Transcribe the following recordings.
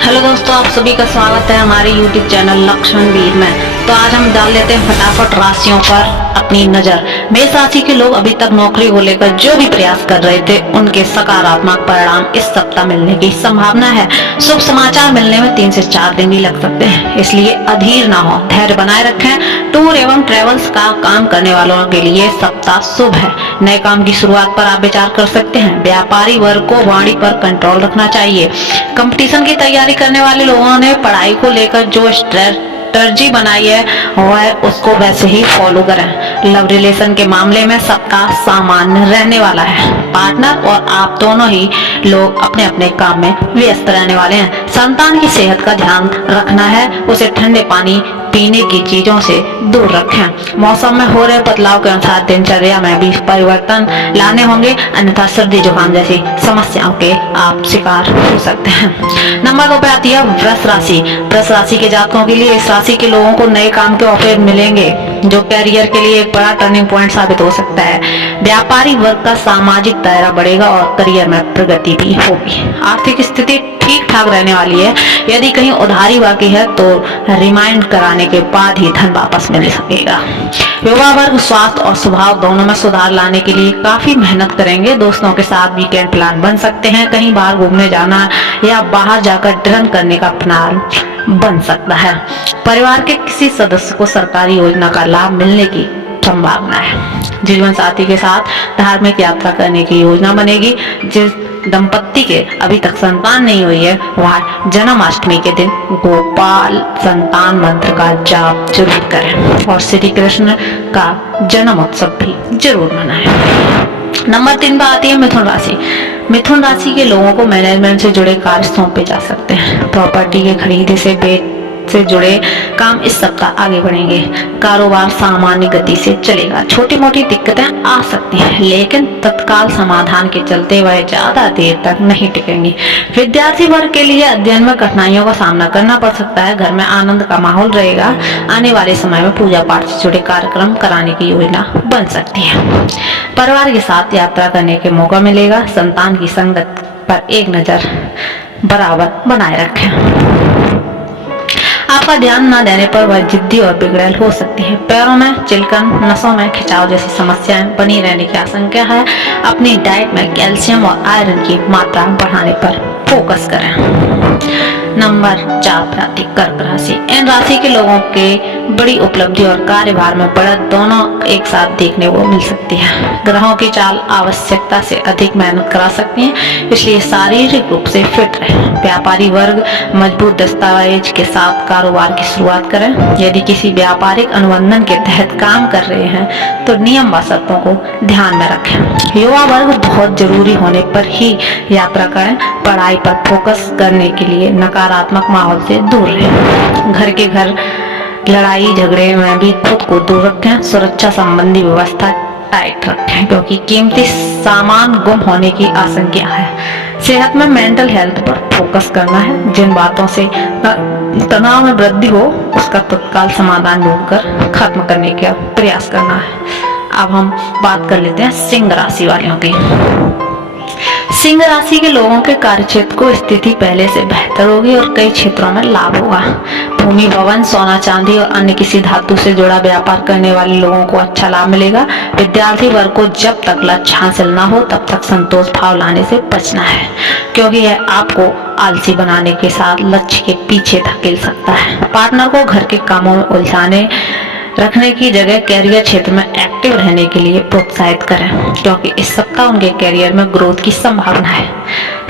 Hello दोस्तों, आप सभी का स्वागत है हमारे YouTube चैनल लक्ष्मण वीर में। तो आज हम डाल लेते हैं फटाफट राशियों पर अपनी नजर। मेष राशि के लोग अभी तक नौकरी को लेकर जो भी प्रयास कर रहे थे उनके सकारात्मक परिणाम इस सप्ताह मिलने की संभावना है। शुभ समाचार मिलने में 3 से 4 दिन भी लग सकते हैं, इसलिए अधीर ना हो, धैर्य बनाए रखें। टूर एवं ट्रेवल्स का काम करने वालों के लिए सप्ताह शुभ है। नए काम की शुरुआत पर आप विचार कर सकते हैं। व्यापारी वर्ग को वाणी पर कंट्रोल रखना चाहिए। कंपटीशन की तैयारी करने वाले लोगों ने पढ़ाई को लेकर जो स्ट्रेटजी बनाई है वह उसको वैसे ही फॉलो करें। लव रिलेशन के मामले में सप्ताह सामान्य रहने वाला है। पार्टनर और आप दोनों ही लोग अपने अपने काम में व्यस्त रहने वाले हैं। संतान की सेहत का ध्यान रखना है, उसे ठंडे पानी पीने की चीजों से दूर रखें। मौसम में हो रहे बदलाव के अनुसार दिनचर्या में भी परिवर्तन लाने होंगे, अन्यथा सर्दी जुकाम जैसी समस्याओं के आप शिकार हो सकते हैं। नंबर 2 पे आती है वृष राशि। वृष राशि के जातकों के लिए इस राशि के लोगों को नए काम के ऑफर मिलेंगे जो कैरियर के लिए एक बड़ा टर्निंग पॉइंट साबित हो सकता है। व्यापारी वर्ग का सामाजिक दायरा बढ़ेगा और करियर में प्रगति भी होगी। आर्थिक स्थिति ठीक ठाक रहने वाली है। यदि कहीं उधारी बाकी है तो रिमाइंड कराने के बाद ही धन वापस मिल सकेगा। युवा वर्ग स्वास्थ्य और स्वभाव दोनों में सुधार लाने के लिए काफी मेहनत करेंगे। दोस्तों के साथ वीकेंड प्लान बन सकते हैं। कहीं बाहर घूमने जाना या बाहर जाकर ड्रिंक करने का प्लान बन सकता है। परिवार के किसी सदस्य को सरकारी योजना का लाभ मिलने की संभावना है। जीवन साथी के साथ धार्मिक यात्रा करने की योजना बनेगी। जिस दंपत्ति के अभी तक संतान नहीं हुई है वह जन्माष्टमी के दिन गोपाल संतान मंत्र का जाप जरूर करें और श्री कृष्ण का जन्म उत्सव भी जरूर मनाएं। नंबर 3 पर आती है मिथुन राशि। मिथुन राशि के लोगों को मैनेजमेंट से जुड़े कार्य सौंपे जा सकते हैं। प्रॉपर्टी के खरीदे से जुड़े काम इस सप्ताह आगे बढ़ेंगे। कारोबार सामान्य गति से चलेगा। छोटी मोटी दिक्कतें आ सकती हैं, लेकिन तत्काल समाधान के चलते वह ज्यादा देर तक नहीं टिकेंगी। विद्यार्थी वर्ग के लिए अध्ययन में कठिनाइयों का सामना करना पड़ सकता है। घर में आनंद का माहौल रहेगा। आने वाले समय में पूजा पाठ से जुड़े कार्यक्रम कराने की योजना बन सकती है। परिवार के साथ यात्रा करने के मौका मिलेगा। संतान की संगत पर एक नजर बराबर बनाए रखें। आपका ध्यान न देने पर वह जिद्दी और बिगड़ैल हो सकती है। पैरों में चिलकन, नसों में खिंचाव जैसी समस्याएं बनी रहने की आशंका है। अपनी डाइट में कैल्शियम और आयरन की मात्रा बढ़ाने पर फोकस करें। नंबर 4 पर आती कर्क राशि। इन राशि के लोगों के बड़ी उपलब्धि और कार्यभार में बढ़त दोनों एक साथ देखने को मिल सकती है। ग्रहों की चाल आवश्यकता से अधिक मेहनत करा सकती है, इसलिए शारीरिक रूप से फिट रहे। व्यापारी वर्ग मजबूत दस्तावेज के साथ कारोबार की शुरुआत करें। यदि किसी व्यापारिक अनुबंधन के तहत काम कर रहे हैं तो नियम व शर्तों को ध्यान में रखें। युवा वर्ग बहुत जरूरी होने पर ही यात्रा करें। पढ़ाई पर फोकस करने के लिए नकारात्मक माहौल से दूर रहें। घर लड़ाई झगड़े में भी खुद को दूर रखें। सुरक्षा संबंधी व्यवस्था टाइट रखें क्योंकि कीमती सामान गुम होने की आशंका है। सेहत में मेंटल हेल्थ पर फोकस करना है। जिन बातों से तनाव में वृद्धि हो उसका तत्काल समाधान ढूंढकर खत्म करने का प्रयास करना है। अब हम बात कर लेते हैं सिंह राशि वालों की। सिंह राशि के लोगों के कार्यक्षेत्र को स्थिति पहले से बेहतर होगी और कई क्षेत्रों में लाभ होगा। भूमि, भवन, सोना चांदी और अन्य किसी धातु से जुड़ा व्यापार करने वाले लोगों को अच्छा लाभ मिलेगा। विद्यार्थी वर्ग को जब तक लक्ष्य हासिल ना हो तब तक संतोष भाव लाने से बचना है, क्योंकि यह आपको आलसी बनाने के साथ लक्ष्य के पीछे धकेल सकता है। पार्टनर को घर के कामों में उलझाने रखने की जगह कैरियर क्षेत्र में एक्टिव रहने के लिए प्रोत्साहित करें, क्योंकि इस सप्ताह उनके कैरियर में ग्रोथ की संभावना है।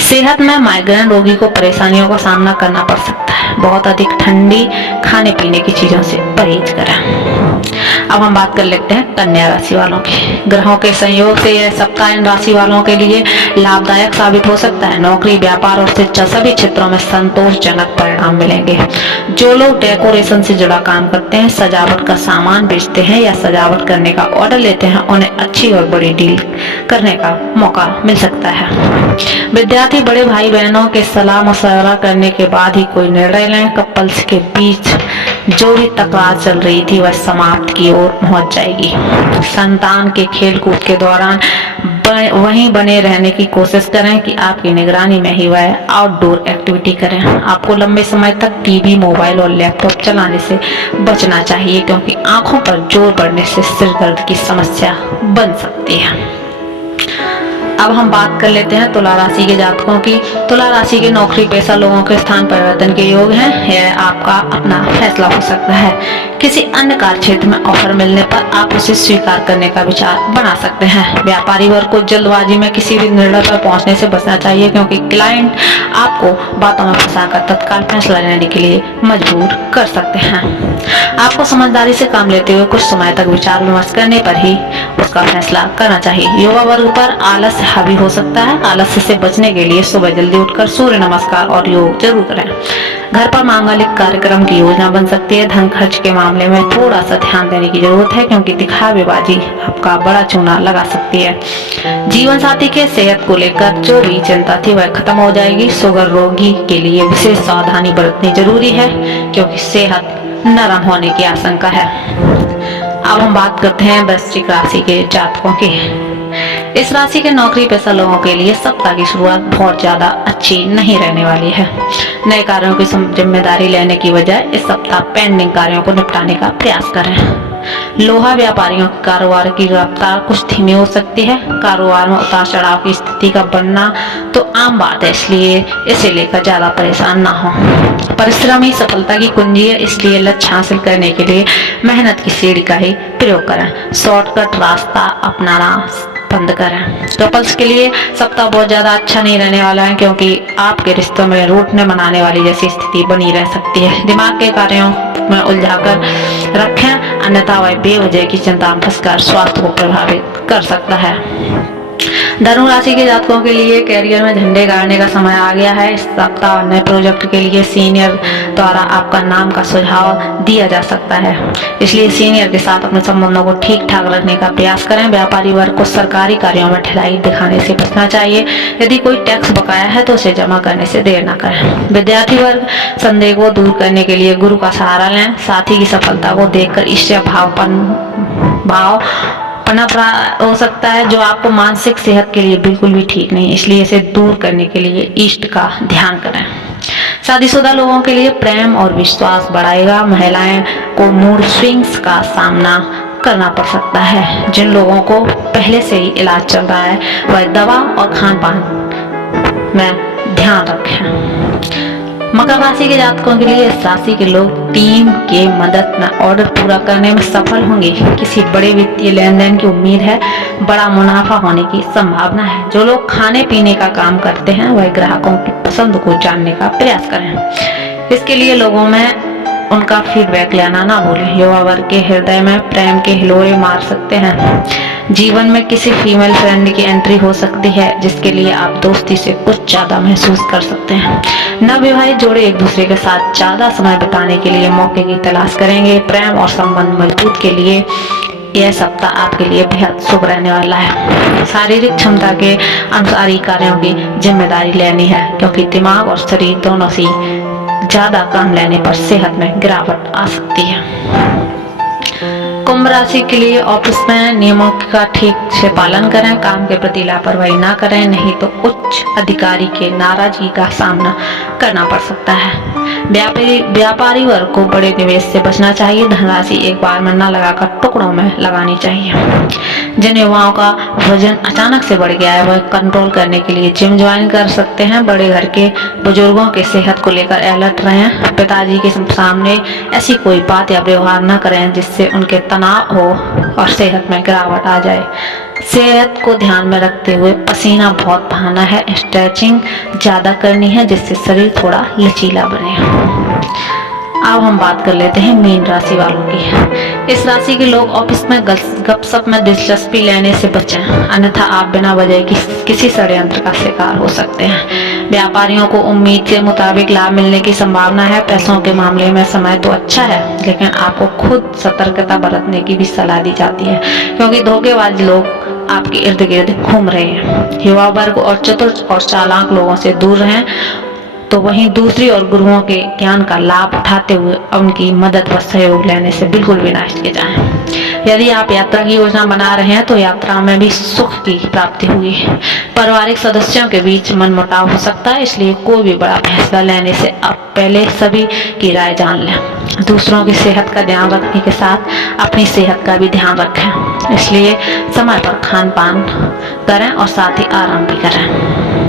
सेहत में माइग्रेन रोगी को परेशानियों का सामना करना पड़ सकता है। बहुत अधिक ठंडी खाने पीने की चीजों से परहेज करें। अब हम बात कर लेते हैं कन्या राशि वालों की। ग्रहों के संयोग से यह सप्ताह इन राशि वालों के लिए लाभदायक साबित हो सकता है। नौकरी, व्यापार और शिक्षा सभी क्षेत्रों में संतोषजनक परिणाम मिलेंगे। जो लोग डेकोरेशन से जुड़ा काम करते हैं, सजावट का सामान बेचते हैं या सजावट करने का ऑर्डर लेते हैं, उन्हें अच्छी और बड़ी डील करने का मौका मिल सकता है। विद्यार्थी बड़े भाई बहनों के सलाह मशवरा करने के बाद ही कोई निर्णय लें। कपल्स के बीच जो भी तकरार चल रही थी वह समाप्त की ओर पहुंच जाएगी। संतान के खेल कूद के दौरान वहीं बने रहने की कोशिश करें कि आपकी निगरानी में ही वह आउटडोर एक्टिविटी करें। आपको लंबे समय तक टीवी, मोबाइल और लैपटॉप चलाने से बचना चाहिए, क्योंकि आंखों पर जोर पड़ने से सिर दर्द की समस्या बन सकती है। अब हम बात कर लेते हैं तुला राशि के जातकों की। तुला राशि के नौकरी पेशा लोगों के स्थान परिवर्तन के योग हैं। यह आपका अपना फैसला हो सकता है। किसी अन्य कार्य क्षेत्र में ऑफर मिलने पर आप उसे स्वीकार करने का विचार बना सकते हैं। व्यापारी वर्ग को जल्दबाजी में किसी भी निर्णय पर पहुंचने से बचना चाहिए, क्योंकि क्लाइंट आपको बातों में फंसाकर तत्काल फैसला लेने के लिए मजबूर कर सकते हैं। आपको समझदारी से काम लेते हुए कुछ समय तक विचार विमर्श करने पर ही उसका फैसला करना चाहिए। युवा वर्ग पर आलस्य हावी हो सकता है। आलस्य से बचने के लिए सुबह जल्दी उठकर सूर्य नमस्कार और योग जरूर करें। घर पर मांगलिक कार्यक्रम की योजना बन सकती है। धन खर्च के मामले में थोड़ा सा ध्यान देने की जरूरत है, क्योंकि दिखावेबाजी आपका बड़ा चूना लगा सकती है। जीवन साथी के सेहत को लेकर जो भी चिंता थी वह खत्म हो जाएगी। शुगर रोगी के लिए विशेष सावधानी बरतनी जरूरी है, क्योंकि सेहत नरम होने की आशंका है। अब हम बात करते हैं वृश्चिक राशि के जातकों की। इस राशि के नौकरी पेशा लोगों के लिए सप्ताह की शुरुआत बहुत ज्यादा अच्छी नहीं रहने वाली है। नए कार्यों की जिम्मेदारी लेने की बजाय इस सप्ताह पेंडिंग कार्यों को निपटाने का प्रयास करें। लोहा व्यापारियों के कारोबार की रफ्तार कुछ धीमी हो सकती है। कारोबार में उतार चढ़ाव की स्थिति का बनना तो आम बात है, इसलिए इसे लेकर ज्यादा परेशान ना हो। परिश्रम ही सफलता की कुंजी है, इसलिए लक्ष्य हासिल करने के लिए मेहनत की सीढ़ी का ही प्रयोग करें। शॉर्टकट रास्ता अपनाना बंद करें। कपल्स के लिए सप्ताह बहुत ज्यादा अच्छा नहीं रहने वाला है, क्योंकि आपके रिश्तों में रूठने मनाने वाली जैसी स्थिति बनी रह सकती है। दिमाग के कार्यों में उलझाकर रखें, अन्यथा वह बेवजह की चिंता में फंसकर स्वास्थ्य को प्रभावित कर सकता है। धनु राशि के जातकों के लिए कैरियर में झंडे गाड़ने का समय आ गया है। इस सप्ताह नए प्रोजेक्ट के लिए सीनियर द्वारा आपका नाम का सुझाव दिया जा सकता है, इसलिए सीनियर के साथ अपने संबंधों को ठीक ठाक रखने का प्रयास करें। व्यापारी वर्ग को सरकारी कार्यों में ढिलाई दिखाने से बचना चाहिए। यदि कोई टैक्स बकाया है तो उसे जमा करने से देर न करें। विद्यार्थी वर्ग संदेह को दूर करने के लिए गुरु का सहारा लें। साथी की सफलता को देखकर ईर्ष्या भाव हो सकता है, जो आपको मानसिक सेहत के लिए बिल्कुल भी ठीक नहीं, इसलिए इसे दूर करने के लिए इष्ट का ध्यान करें। शादीशुदा लोगों के लिए प्रेम और विश्वास बढ़ाएगा। महिलाएं को मूड स्विंग्स का सामना करना पड़ सकता है। जिन लोगों को पहले से ही इलाज चल रहा है वह दवा और खान पान में ध्यान रखें। मकर राशि के जातकों के लिए इस राशि के लोग टीम के मदद में ऑर्डर पूरा करने में सफल होंगे। किसी बड़े वित्तीय लेन देन की उम्मीद है। बड़ा मुनाफा होने की संभावना है। जो लोग खाने पीने का काम करते हैं वह ग्राहकों की पसंद को जानने का प्रयास करें। इसके लिए लोगों में उनका फीडबैक लेना ना भूलें। युवा वर्ग के हृदय में प्रेम के हिलोरे मार सकते हैं। जीवन में किसी फीमेल फ्रेंड की एंट्री हो सकती है, जिसके लिए आप दोस्ती से कुछ ज्यादा महसूस कर सकते हैं। नवविवाहित जोड़े एक दूसरे के साथ ज्यादा समय बिताने के लिए मौके की तलाश करेंगे। प्रेम और संबंध मजबूत के लिए यह सप्ताह आपके लिए बेहद शुभ रहने वाला है। शारीरिक क्षमता के अनुसार ही कार्यों की जिम्मेदारी लेनी है, क्योंकि दिमाग और शरीर दोनों से ज्यादा काम लेने पर सेहत में गिरावट आ सकती है। कुंभ राशि के लिए ऑफिस में नियमों का ठीक से पालन करें। काम के प्रति लापरवाही ना करें, नहीं तो उच्च अधिकारी के नाराजगी का सामना करना पड़ सकता है। व्यापारी वर्ग को बड़े निवेश से बचना चाहिए। धनराशि एक बार में न लगाकर टुकड़ों में लगानी चाहिए। जिन युवाओं का वजन अचानक से बढ़ गया है वह कंट्रोल करने के लिए जिम ज्वाइन कर सकते हैं। बड़े घर के बुजुर्गों के सेहत को लेकर अलर्ट रहें। पिताजी के सामने ऐसी कोई बात या व्यवहार न करें जिससे उनके तनाव हो और सेहत में गिरावट आ जाए। सेहत को ध्यान में रखते हुए पसीना बहुत बहाना है। स्ट्रेचिंग ज्यादा करनी है, जिससे शरीर थोड़ा लचीला बने। अब हम बात कर लेते हैं मीन राशि वालों की। इस राशि के लोग ऑफिस में गपशप में दिलचस्पी लेने से बचें, अन्यथा आप बिना वजह किसी षड्यंत्र का शिकार हो सकते हैं। व्यापारियों को उम्मीद के मुताबिक लाभ मिलने की संभावना है। पैसों के मामले में समय तो अच्छा है, लेकिन आपको खुद सतर्कता बरतने की भी सलाह दी जाती है, क्योंकि धोखेबाज लोग आपके इर्द गिर्द घूम रहे हैं। युवा वर्ग और चतुर और चालाक लोगों से दूर रहें। तो वहीं दूसरी ओर गुरुओं के ज्ञान का लाभ उठाते हुए उनकी मदद व सहयोग लेने से बिल्कुल भी ना हिचकिचाएं। यदि आप यात्रा की योजना बना रहे हैं तो यात्रा में भी सुख की प्राप्ति होगी। पारिवारिक सदस्यों के बीच मनमुटाव हो सकता है, इसलिए कोई भी बड़ा फैसला लेने से आप पहले सभी की राय जान लें। दूसरों की सेहत का ध्यान रखने के साथ अपनी सेहत का भी ध्यान रखें, इसलिए समय पर खान पान करें और साथ ही आराम भी करें।